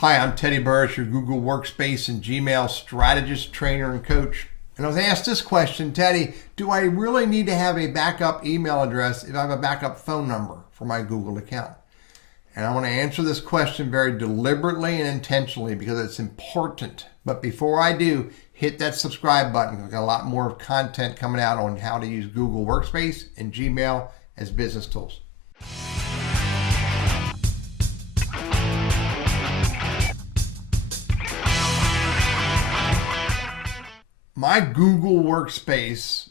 Hi, I'm Teddy Burris, your Google Workspace and Gmail strategist, trainer, and coach. And I was asked this question, Teddy, do I really need to have a backup email address if I have a backup phone number for my Google account? And I want to answer this question very deliberately and intentionally because it's important. But before I do, hit that subscribe button because I've got a lot more content coming out on how to use Google Workspace and Gmail as business tools. My Google Workspace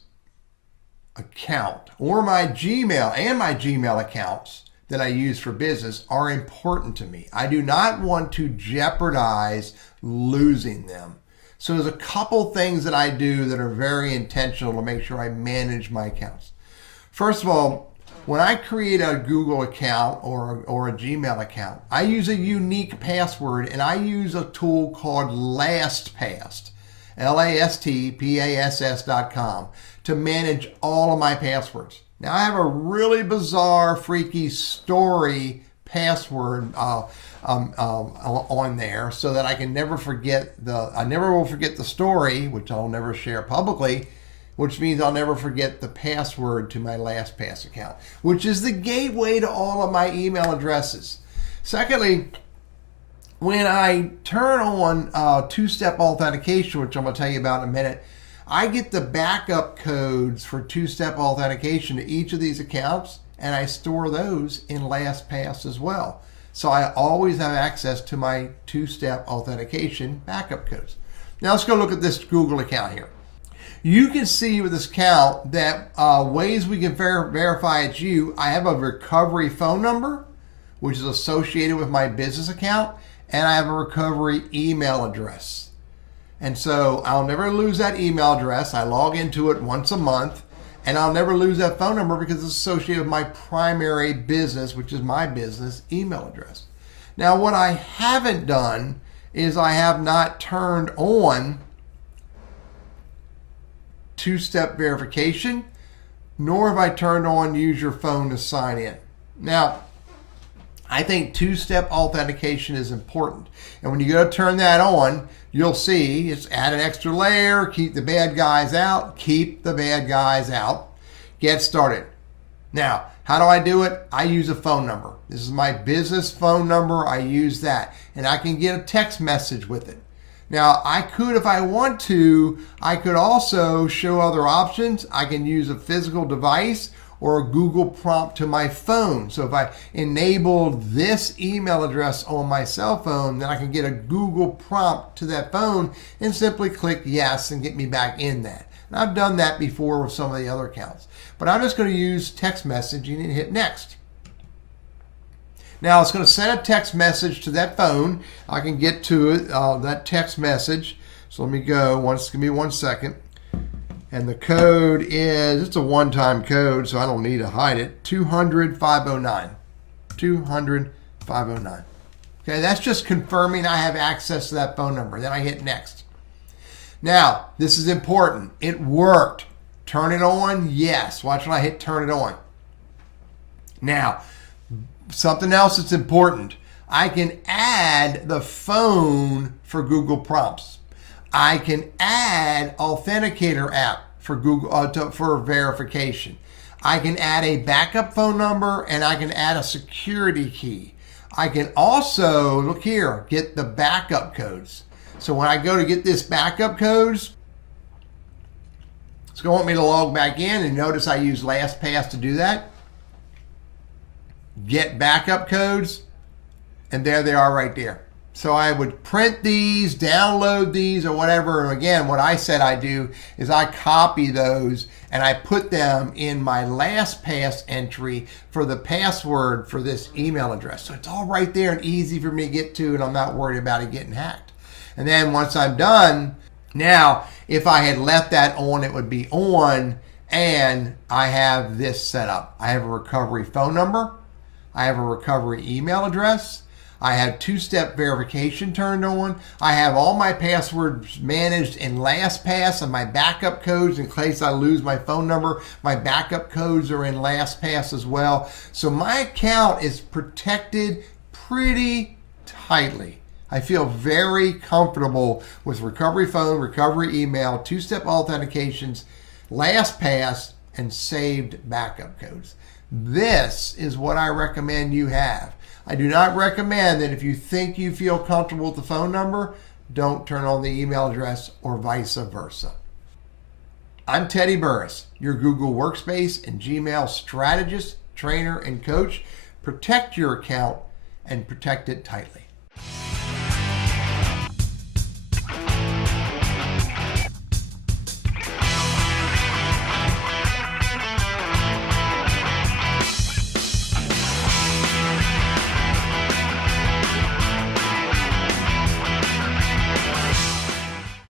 account or my Gmail and my Gmail accounts that I use for business are important to me. I do not want to jeopardize losing them. So there's a couple things that I do that are very intentional to make sure I manage my accounts. First of all, when I create a Google account or a Gmail account, I use a unique password and I use a tool called LastPass. LastPass.com to manage all of my passwords. Now I have a really bizarre, freaky story password on there so that I can never forget I never will forget the story, which I'll never share publicly, which means I'll never forget the password to my LastPass account, which is the gateway to all of my email addresses. Secondly, when I turn on two-step authentication, which I'm going to tell you about in a minute, I get the backup codes for two-step authentication to each of these accounts, and I store those in LastPass as well. So I always have access to my two-step authentication backup codes. Now let's go look at this Google account here. You can see with this account that ways we can verify it's you. I have a recovery phone number, which is associated with my business account, and I have a recovery email address. And so I'll never lose that email address. I log into it once a month, and I'll never lose that phone number because it's associated with my primary business, which is my business email address. Now, what I haven't done is I have not turned on two-step verification, nor have I turned on use your phone to sign in. Now, I think two-step authentication is important. And when you go to turn that on, you'll see it's add an extra layer, keep the bad guys out, keep the bad guys out, get started. Now, how do I do it? I use a phone number. This is my business phone number. I use that. And I can get a text message with it. Now, I could, if I want to, I could also show other options. I can use a physical device or a Google prompt to my phone. So if I enable this email address on my cell phone, then I can get a Google prompt to that phone and simply click yes and get me back in that. And I've done that before with some of the other accounts. But I'm just going to use text messaging and hit next. Now it's going to send a text message to that phone. I can get to it, that text message. So let me go, give me 1 second. And the code is, it's a one-time code, so I don't need to hide it, 200-509. 200-509. Okay, that's just confirming I have access to that phone number. Then I hit next. Now, this is important. It worked. Turn it on? Yes. Watch when I hit turn it on. Now, something else that's important. I can add the phone for Google prompts. I can add Authenticator app for Google for verification. I can add a backup phone number and I can add a security key. I can also, look here, get the backup codes. So when I go to get this backup codes, it's going to want me to log back in, and notice I use LastPass to do that. Get backup codes, and there they are right there. So I would print these, download these, or whatever. And again, what I said I do is I copy those and I put them in my LastPass entry for the password for this email address. So it's all right there and easy for me to get to, and I'm not worried about it getting hacked. And then once I'm done, now if I had left that on, it would be on, and I have this set up. I have a recovery phone number. I have a recovery email address. I have two-step verification turned on. I have all my passwords managed in LastPass and my backup codes in case I lose my phone number. My backup codes are in LastPass as well. So my account is protected pretty tightly. I feel very comfortable with recovery phone, recovery email, two-step authentications, LastPass, and saved backup codes. This is what I recommend you have. I do not recommend that if you think you feel comfortable with the phone number, don't turn on the email address or vice versa. I'm Teddy Burris, your Google Workspace and Gmail strategist, trainer, and coach. Protect your account and protect it tightly.